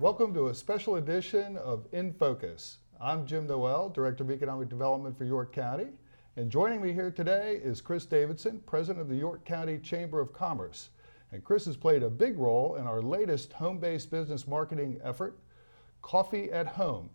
Welcome to a special edition of In Focus. I'm Jim Noel, Director of Economic Development for York County, and joining me here today is Chris Davidson, President of the York County Chamber of Commerce. And Chris has played a big role in our latest home-based business marketing effort, Coffee at Home.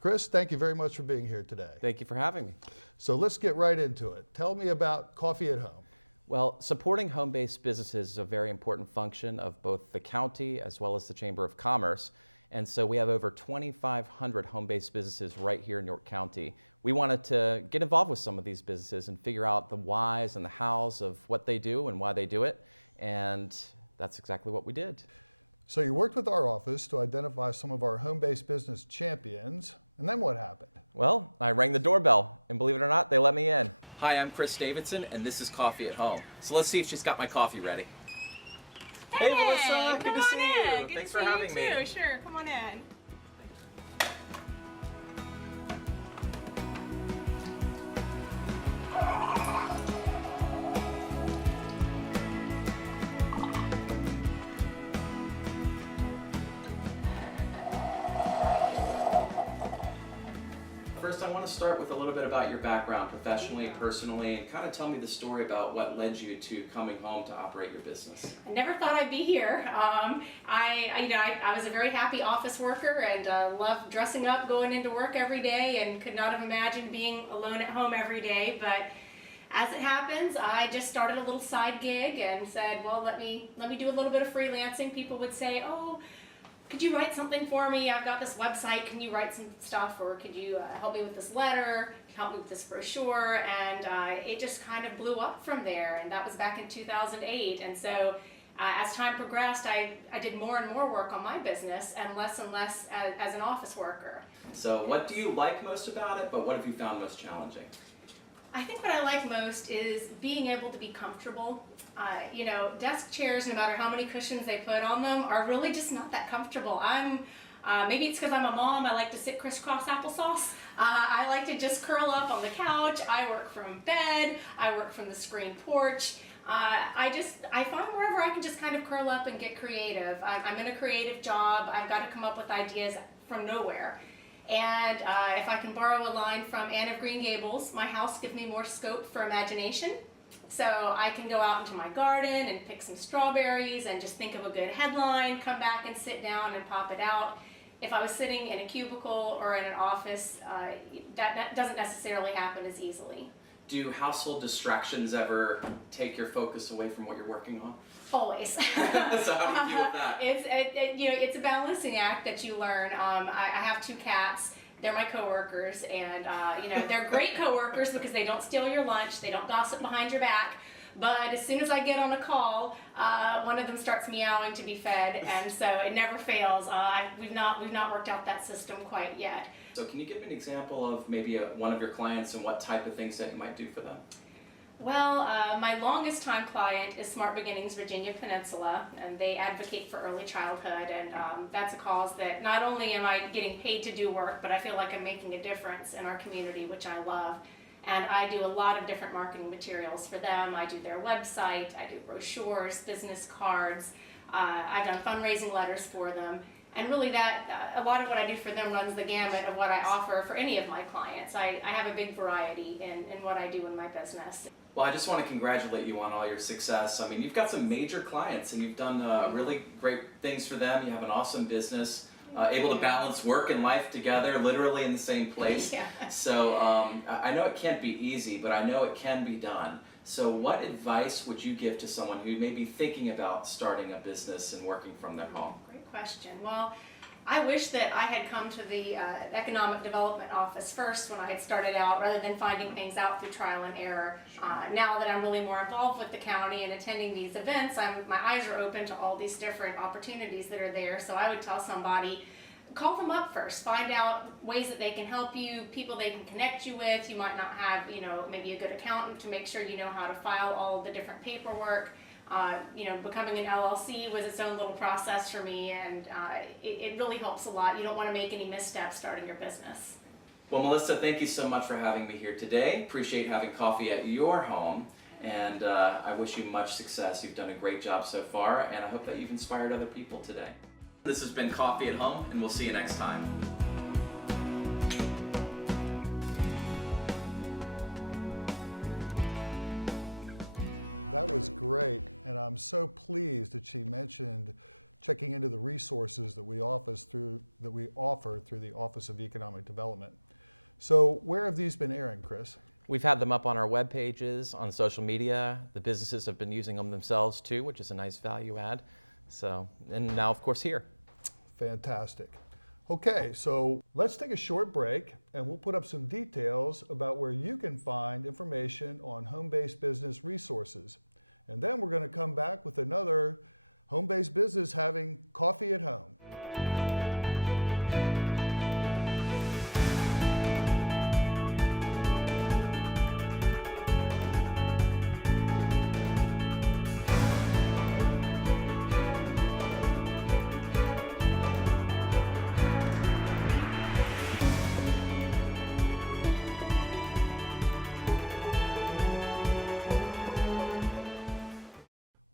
Chris, thank you very much for being here today. Thank you for having me. So let's get right into it. Tell me about Coffee at Home. Well, supporting home-based businesses is a very important function of both the county as well as the Chamber of Commerce. And so we have over 2,500 home-based businesses right here in York County. We wanted to get involved with some of these businesses and figure out the whys and the hows of what they do and why they do it. And that's exactly what we did. So you worked with our office to identify some of our home-based business champions, and then what happened? Well, I rang the doorbell, and believe it or not, they let me in. Hi, I'm Chris Davidson, and this is Coffee at Home. So let's see if she's got my coffee ready. Hey, Melissa, good to see you. Thanks for having me. Sure, come on in. First, I want to start with a little bit about your background professionally, personally, and kind of tell me the story about what led you to coming home to operate your business. I never thought I'd be here. I was a very happy office worker and loved dressing up, going into work every day, and could not have imagined being alone at home every day. But as it happens, I just started a little side gig and said, well, let me do a little bit of freelancing. People would say, oh, could you write something for me? I've got this website, can you write some stuff, or could you help me with this letter, help me with this brochure? And it just kind of blew up from there, and that was back in 2008. And so as time progressed, I did more and more work on my business and less as an office worker. So what do you like most about it, but what have you found most challenging? I think what I like most is being able to be comfortable. Desk chairs, no matter how many cushions they put on them, are really just not that comfortable. Maybe it's because I'm a mom, I like to sit crisscross applesauce. I like to just curl up on the couch. I work from bed, I work from the screen porch. I find wherever I can just kind of curl up and get creative. I'm in a creative job, I've got to come up with ideas from nowhere. And if I can borrow a line from Anne of Green Gables, my house gives me more scope for imagination. So I can go out into my garden and pick some strawberries and just think of a good headline, come back and sit down and pop it out. If I was sitting in a cubicle or in an office, that doesn't necessarily happen as easily. Do household distractions ever take your focus away from what you're working on? Always. So how do you deal with that? It's a balancing act that you learn. I have 2 cats. They're my coworkers, and they're great coworkers because they don't steal your lunch, they don't gossip behind your back. But as soon as I get on a call, one of them starts meowing to be fed, and so it never fails. We've not worked out that system quite yet. So can you give me an example of maybe one of your clients and what type of things that you might do for them? Well, my longest time client is Smart Beginnings Virginia Peninsula, and they advocate for early childhood, and that's a cause that not only am I getting paid to do work, but I feel like I'm making a difference in our community, which I love. And I do a lot of different marketing materials for them. I do their website, I do brochures, business cards, I've done fundraising letters for them. And really a lot of what I do for them runs the gamut of what I offer for any of my clients. I have a big variety in what I do in my business. Well, I just want to congratulate you on all your success. I mean, you've got some major clients and you've done really great things for them. You have an awesome business, able to balance work and life together, literally in the same place. Yeah. So I know it can't be easy, but I know it can be done. So what advice would you give to someone who may be thinking about starting a business and working from their home? Great question. Well, I wish that I had come to the Economic Development Office first when I had started out, rather than finding things out through trial and error. Now that I'm really more involved with the county and attending these events, my eyes are open to all these different opportunities that are there. So I would tell somebody, call them up first, find out ways that they can help you, people they can connect you with. You might not have, maybe a good accountant to make sure you know how to file all the different paperwork. Becoming an LLC was its own little process for me, and it really helps a lot. You don't want to make any missteps starting your business. Well, Melissa, thank you so much for having me here today. Appreciate having coffee at your home, and I wish you much success. You've done a great job so far, and I hope that you've inspired other people today. This has been Coffee at Home, and we'll see you next time. That was great, and I'm so pleased that she mentioned checking into the resources that we offer through the Office of Economic Development. So where have these been airing, Chris? We've had them up on our web pages, on social media. The businesses have been using them themselves too, which is a nice value add. So, and now of course here. Fantastic. Okay, so let's take a short break and we'll put up some details about where you can find information on home-based business resources. And then we're going to come back with another home-based business having coffee at home.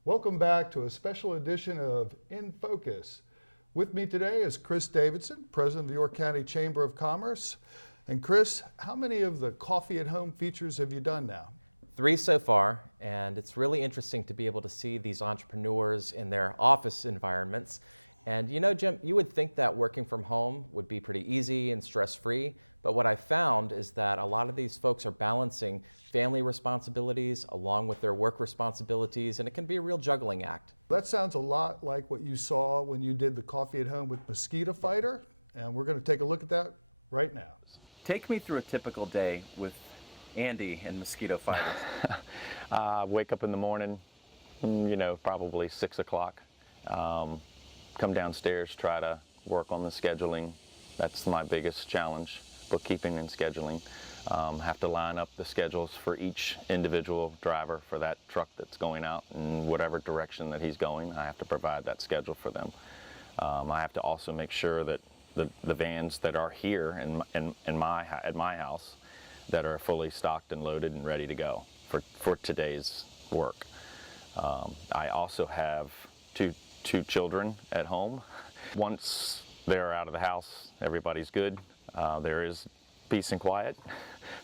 Welcome back to a special edition of In Focus. With me today is Chris Davidson, President of the York County Chamber of Commerce. And Chris, how many of the Coffee at Home features have you done now? 3 so far, and it's really interesting to be able to see these entrepreneurs in their office environments. And you know, Jim, you would think that working from home would be pretty easy and stress-free, but what I found is that a lot of these folks are balancing family responsibilities along with their work responsibilities, and it can be a real juggling act. That sounds a lot like what you saw when you did the Coffee at Home with Mosquito Fighter, and we're going to take a look at that right now. Take me through a typical day with Andy and Mosquito Fighter. Wake up in the morning, you know, probably 6 o'clock. Come downstairs, try to work on the scheduling. That's my biggest challenge, bookkeeping and scheduling. Have to line up the schedules for each individual driver for that truck that's going out in whatever direction that he's going. I have to provide that schedule for them. I have to also make sure that the vans that are here at my house that are fully stocked and loaded and ready to go for today's work. I also have two children at home. Once they're out of the house, everybody's good. There is peace and quiet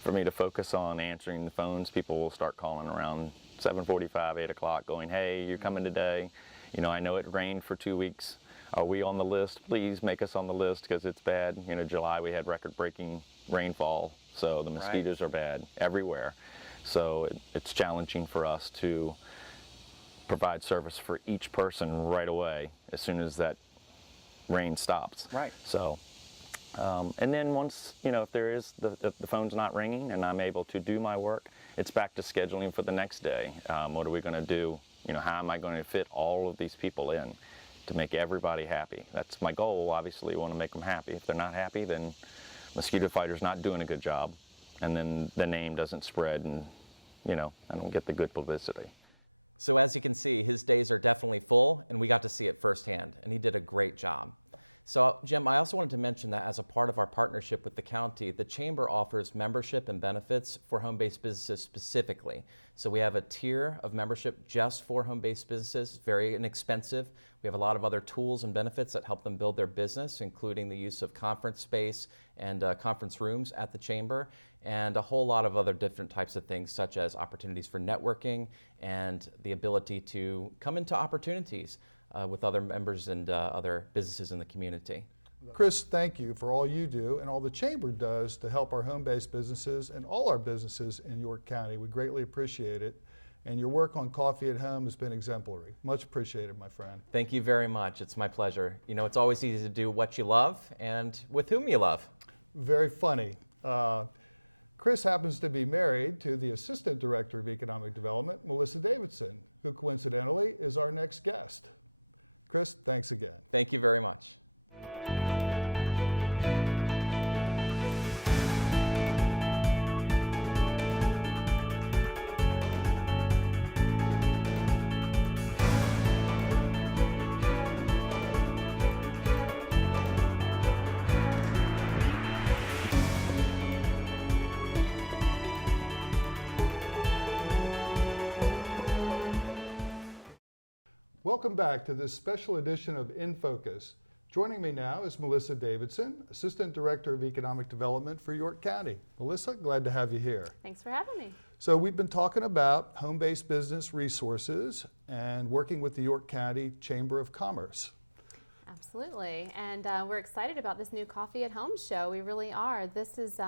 for me to focus on answering the phones. People will start calling around 7:45, 8 o'clock going, hey, you're coming today. You know, I know it rained for 2 weeks. Are we on the list? Please make us on the list because it's bad. You know, July we had record-breaking rainfall, so the mosquitoes are bad everywhere. So it's challenging for us to provide service for each person right away as soon as that rain stops. Right. So, and then once, you know, if there is the phone's not ringing and I'm able to do my work, it's back to scheduling for the next day. What are we going to do? You know, how am I going to fit all of these people in to make everybody happy? That's my goal. Obviously, we want to make them happy. If they're not happy, then Mosquito Fighter's not doing a good job, and then the name doesn't spread, and you know, I don't get the good publicity. So as you can see, his days are definitely full, and we got to see it firsthand, and he did a great job. So Jim, I also wanted to mention that as a part of our partnership with the county, the Chamber offers membership and benefits for home-based businesses specifically. So we have a tier of membership just for home-based businesses, very inexpensive. We have a lot of other tools and benefits that help them build their business, including the use of conference space and conference rooms at the Chamber, and a whole lot of other different types of things, such as opportunities for networking and the ability to come into opportunities with other members and other businesses in the community. Chris, thank you for all you do and all the Chamber does to help our home-based businesses and all our businesses in York County. We greatly appreciate it. And your work on Coffee at Home has been exemplary. Much appreciated, my friend. Thank you very much. It's my pleasure. You know, it's always easy to do what you love and with whom you love. Very funny. Chris happens to be married to the Assistant Director of Economic Development, Melissa Davidson, who coincidentally is our next guest. Chris, thanks again. Thank you very much. Welcome back to this special edition of In Focus. Joining me now is Melissa Davidson, Assistant Director of Economic Development for York County. Melissa, glad to have you here. Thanks for having me. So we've been talking about home-based business resources and working with the York County Chamber of Commerce. Absolutely, and we're excited about this new Coffee at Home show. We really are. This is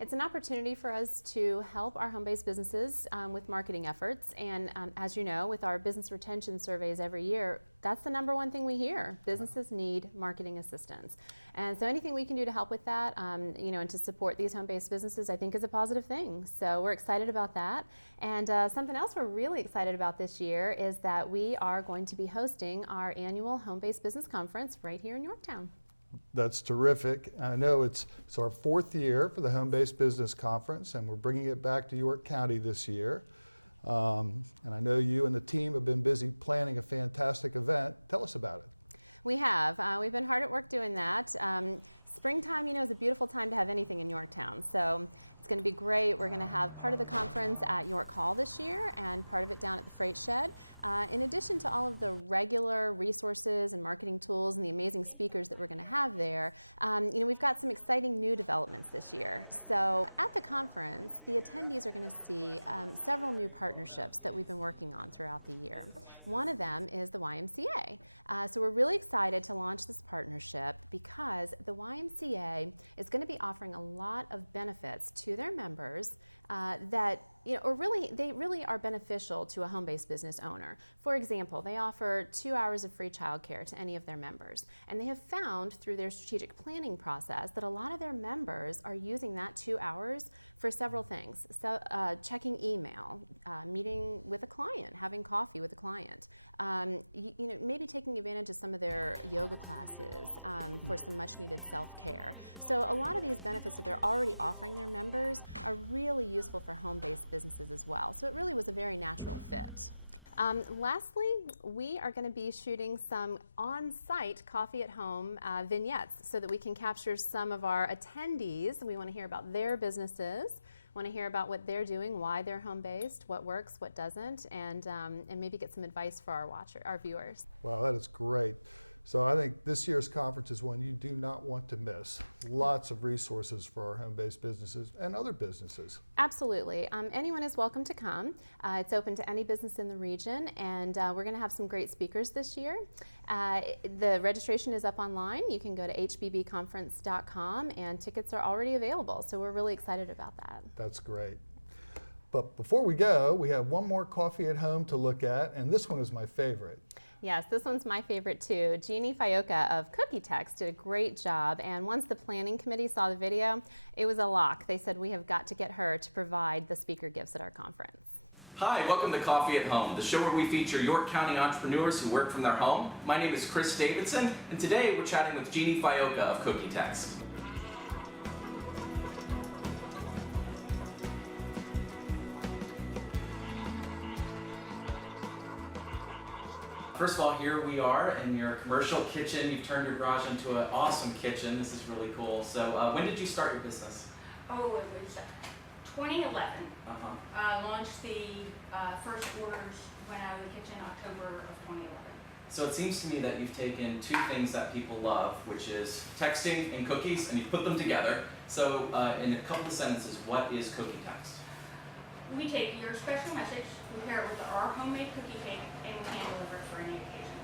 it's an opportunity for us to help our home-based businesses with marketing efforts. And as you know, with our business retention surveys every year, that's the number one thing we hear. Businesses need marketing assistance, and so anything we can do to help with that, and to support these home-based businesses, I think is a positive thing. So we're excited about that. And something else we're really excited about this year is that we are going to be hosting our annual home-based business conference right here in Yorktown. That's terrific. I know it's our 4th year for the Home-Based Business Conference, and we're bringing it back to York County this year. And I know you and the team have been busy planning a fantastic event. Tell us about it. We have. We've been hard at work doing that. Springtime, is a beautiful time to have anything in Yorktown. So it's going to be great. We're going to have part of the conference at York Hall this year and part of it down at the Freight Shed. In addition to all of the regular resources and marketing tools and the amazing speakers that we're going to have there, we've got some exciting new developments this year. So at the conference, the attendees are going to see several new partnerships that we've been working on throughout the year. One of them is the YMCA. So we're really excited to launch this partnership because the YMCA is going to be offering a lot of benefits to their members that they really are beneficial to a home-based business owner. For example, they offer 2 hours of free childcare to any of their members, and they have found through their strategic planning process that a lot of their members are using that 2 hours for several things. So, checking email, meeting with a client, having coffee with a client, maybe taking advantage of some of their yoga classes for some much-needed self-care. So a lot of these benefits that they're already offering their members are really useful for home-based businesses as well. So it really was a very natural fit. Lastly, we are going to be shooting some on-site coffee at home vignettes so that we can capture some of our attendees. We want to hear about their businesses, want to hear about what they're doing, why they're home-based, what works, what doesn't, and maybe get some advice for our viewers. Wow, that is great. So I think this year's conference is one you do not want to miss. Lots of resources for our home-based businesses and other businesses. Absolutely. Anyone is welcome to come. It's open to any business in the region, and we're going to have some great speakers this year. The registration is up online. You can go to hbbconference.com, and tickets are already available, so we're really excited about that. That's great. But before we go, we have one more coffee at home to look at, and this one is my favorite. Yes, this one's my favorite too. Jeannie Fioca of Cookie Text did a great job, and once the planning committee saw the video, it was a lock. They said we have got to get her to provide the speaker gifts at our conference. Hi, welcome to Coffee at Home, the show where we feature York County entrepreneurs who work from their home. My name is Chris Davidson, and today we're chatting with Jeannie Fioca of Cookie Text. First of all, here we are in your commercial kitchen. You've turned your garage into an awesome kitchen. This is really cool. So when did you start your business? Oh, it was 2011. Launched the first orders, went out of the kitchen October of 2011. So it seems to me that you've taken two things that people love, which is texting and cookies, and you put them together. So in a couple of sentences, what is Cookie Text? We take your special message, we pair it with our homemade cookie cake, and we hand deliver it for any occasion.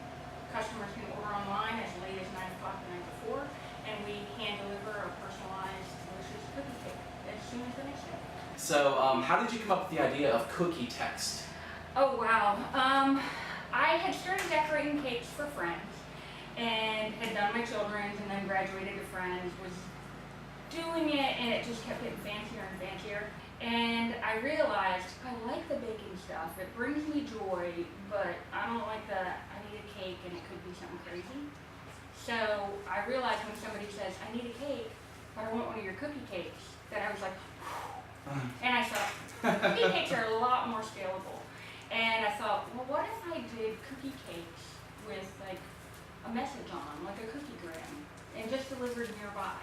Customers can order online as late as 9 o'clock the night before, and we hand deliver a personalized, delicious cookie cake as soon as the next day. So how did you come up with the idea of Cookie Text? Oh wow. I had started decorating cakes for friends and had done my children's and then graduated to Friends, was doing it and it just kept getting fancier and fancier. And I realized I like the baking stuff, it brings me joy, but I don't like I need a cake and it could be something crazy. So I realized when somebody says, I need a cake, but I want one of your cookie cakes, that I was like, and I thought, cookie cakes are a lot more scalable. And I thought, well, what if I did cookie cakes with like a message on them, like a cookiegram, and just delivered nearby?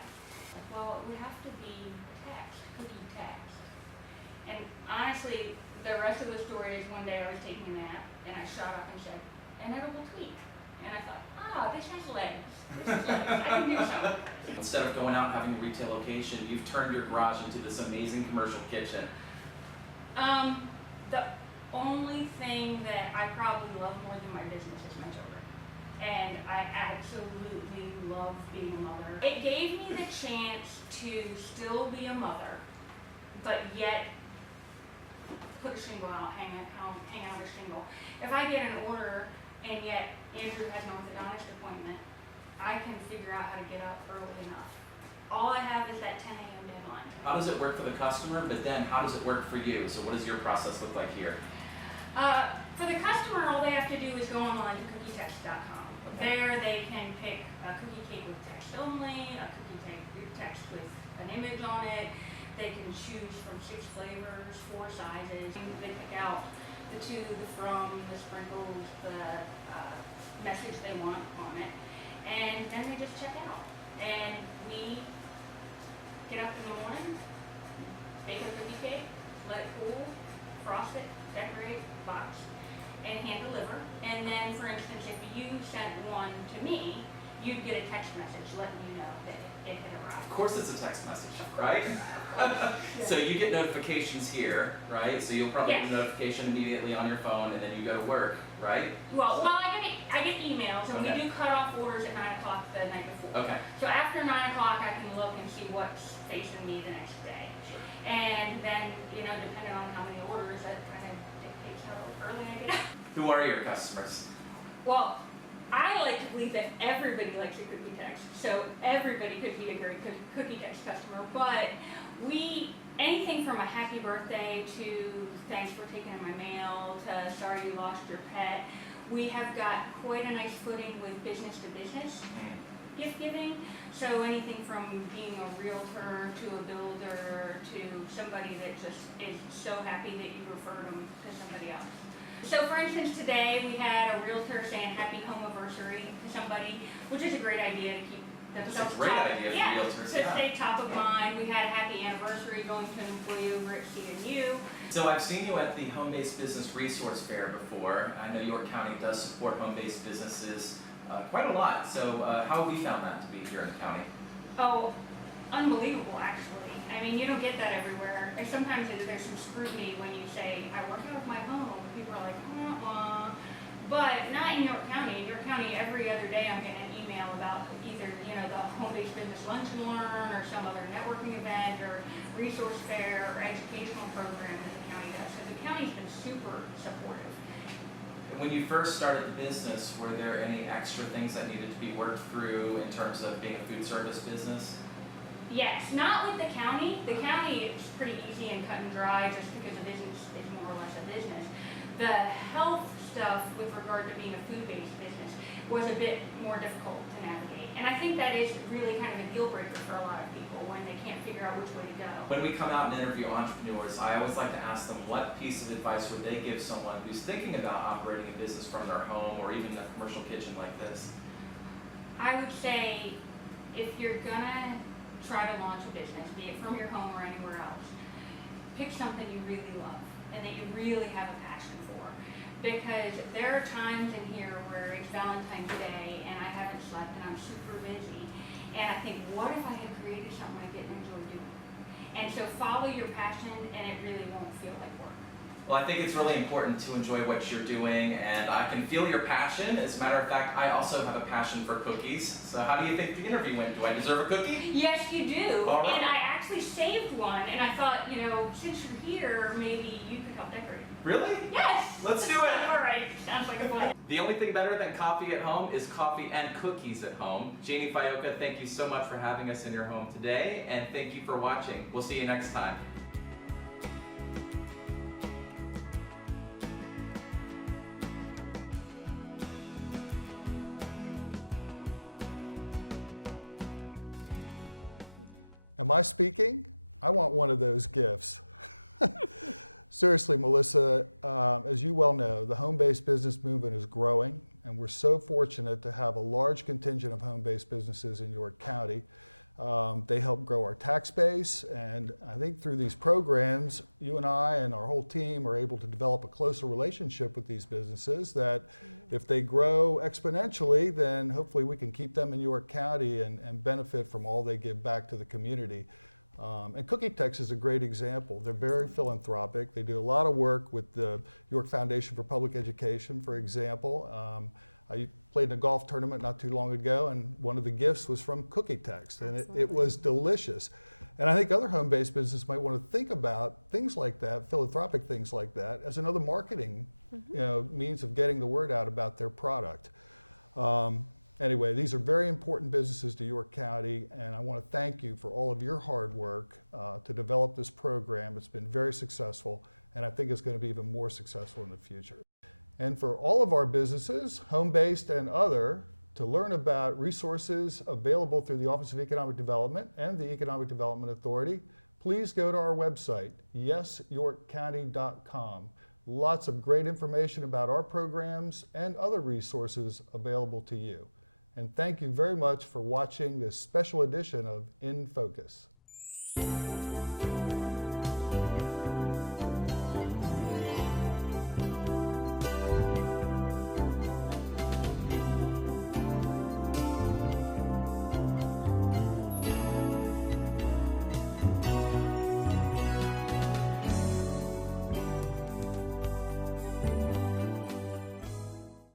Well, it would have to be text, cookie text. And honestly, the rest of the story is one day I was taking a nap and I shot up and said, an edible tweet. And I thought, oh, this has legs. This has legs. I can do something. Instead of going out and having a retail location, you've turned your garage into this amazing commercial kitchen. The only thing that I probably love more than my business is my children. And I absolutely love being a mother. It gave me the chance to still be a mother, but yet put a shingle out, hang out a shingle. If I get an order and yet Andrew has an orthodontist appointment, I can figure out how to get up early enough. All I have is that 10 a.m. deadline. How does it work for the customer, but then how does it work for you? So what does your process look like here? For the customer, all they have to do is go online to cookietext.com. Okay. There they can pick a cookie cake with text only, a cookie cake with text with an image on it. They can choose from 6 flavors, 4 sizes. They pick out the to, the from, the sprinkles, the message they want on it. And then they just check out. And we get up in the morning, bake a cookie cake, let it cool, frost it, decorate, box, and hand deliver. And then, for instance, if you sent one to me, you'd get a text message letting you know that it had arrived. Of course it's a text message, right? So you get notifications here, right? So you'll probably get a notification immediately on your phone and then you go to work, right? Well, I get emails, and we do cut off orders at 9 o'clock the night before. Okay. So after 9 o'clock, I can look and see what's facing me the next day. Sure. And then, depending on how many orders, that kind of dictates how early I get out. Who are your customers? Well, I like to believe that everybody likes a cookie text, so everybody could be a great cookie text customer, but anything from a happy birthday to thanks for taking in my mail to sorry you lost your pet, we have got quite a nice footing with business to business gift giving. So anything from being a realtor to a builder to somebody that just is so happy that you referred them to somebody else. So for instance, today we had a realtor saying happy home anniversary to somebody, which is a great idea to keep themselves It's a great idea for realtors, to stay top of mind. We had a happy anniversary going to an employee over at CNU. So I've seen you at the Home-Based Business Resource Fair before. I know York County does support home-based businesses quite a lot. So how have you found that to be here in the county? Oh, unbelievable actually. I mean, you don't get that everywhere. And sometimes there's some scrutiny when you say, I work out of my home. People are like, but not in York County. In York County, every other day I'm getting an email about either, the home-based business lunch and learn or some other networking event or resource fair or educational program that the county does. So the county's been super supportive. When you first started the business, were there any extra things that needed to be worked through in terms of being a food service business? Yes, not with the county. The county is pretty easy and cut and dry just because the business is more or less a business. The health stuff with regard to being a food-based business was a bit more difficult to navigate. And I think that is really kind of a deal breaker for a lot of people when they can't figure out which way to go. When we come out and interview entrepreneurs, I always like to ask them what piece of advice would they give someone who's thinking about operating a business from their home or even a commercial kitchen like this? I would say if you're gonna try to launch a business, be it from your home or anywhere else, pick something you really love and that you really have a passion for. Because there are times in here where it's Valentine's Day and I haven't slept and I'm super busy. And I think, what if I had created something I didn't enjoy doing? And so follow your passion and it really won't feel like work. Well, I think it's really important to enjoy what you're doing, and I can feel your passion. As a matter of fact, I also have a passion for cookies. So how do you think the interview went? Do I deserve a cookie? Yes, you do. All right. And I actually saved one, and I thought, since you're here, maybe you could help decorate. Really? Yes! Let's do it! All right, sounds like a plan. The only thing better than coffee at home is coffee and cookies at home. Janie Fioca, thank you so much for having us in your home today, and thank you for watching. We'll see you next time. Am I speaking? I want one of those gifts. Seriously, Melissa, as you well know, the home-based business movement is growing, and we're so fortunate to have a large contingent of home-based businesses in York County. They help grow our tax base, and I think through these programs, you and I and our whole team are able to develop a closer relationship with these businesses that if they grow exponentially, then hopefully we can keep them in York County and benefit from all they give back to the community. And Cookie Tex is a great example. They're very philanthropic. They do a lot of work with the York Foundation for Public Education, for example. I played in a golf tournament not too long ago, and one of the gifts was from Cookie Tex, and it was delicious. And I think other home-based businesses might want to think about things like that, philanthropic things like that, as another marketing means of getting the word out about their product. Anyway, these are very important businesses to York County, and I want to thank you for all of your hard work to develop this program. It's been very successful, and I think it's going to be even more successful in the future. And for all of our businesses, home-based and other, to learn about resources available through the Office of Economic Development and the Economic Development Authority, please go to our website, yesyorkcounty.com. Lots of great information about our programs and other resources available to you. And thank you very much for watching this special edition of In Focus.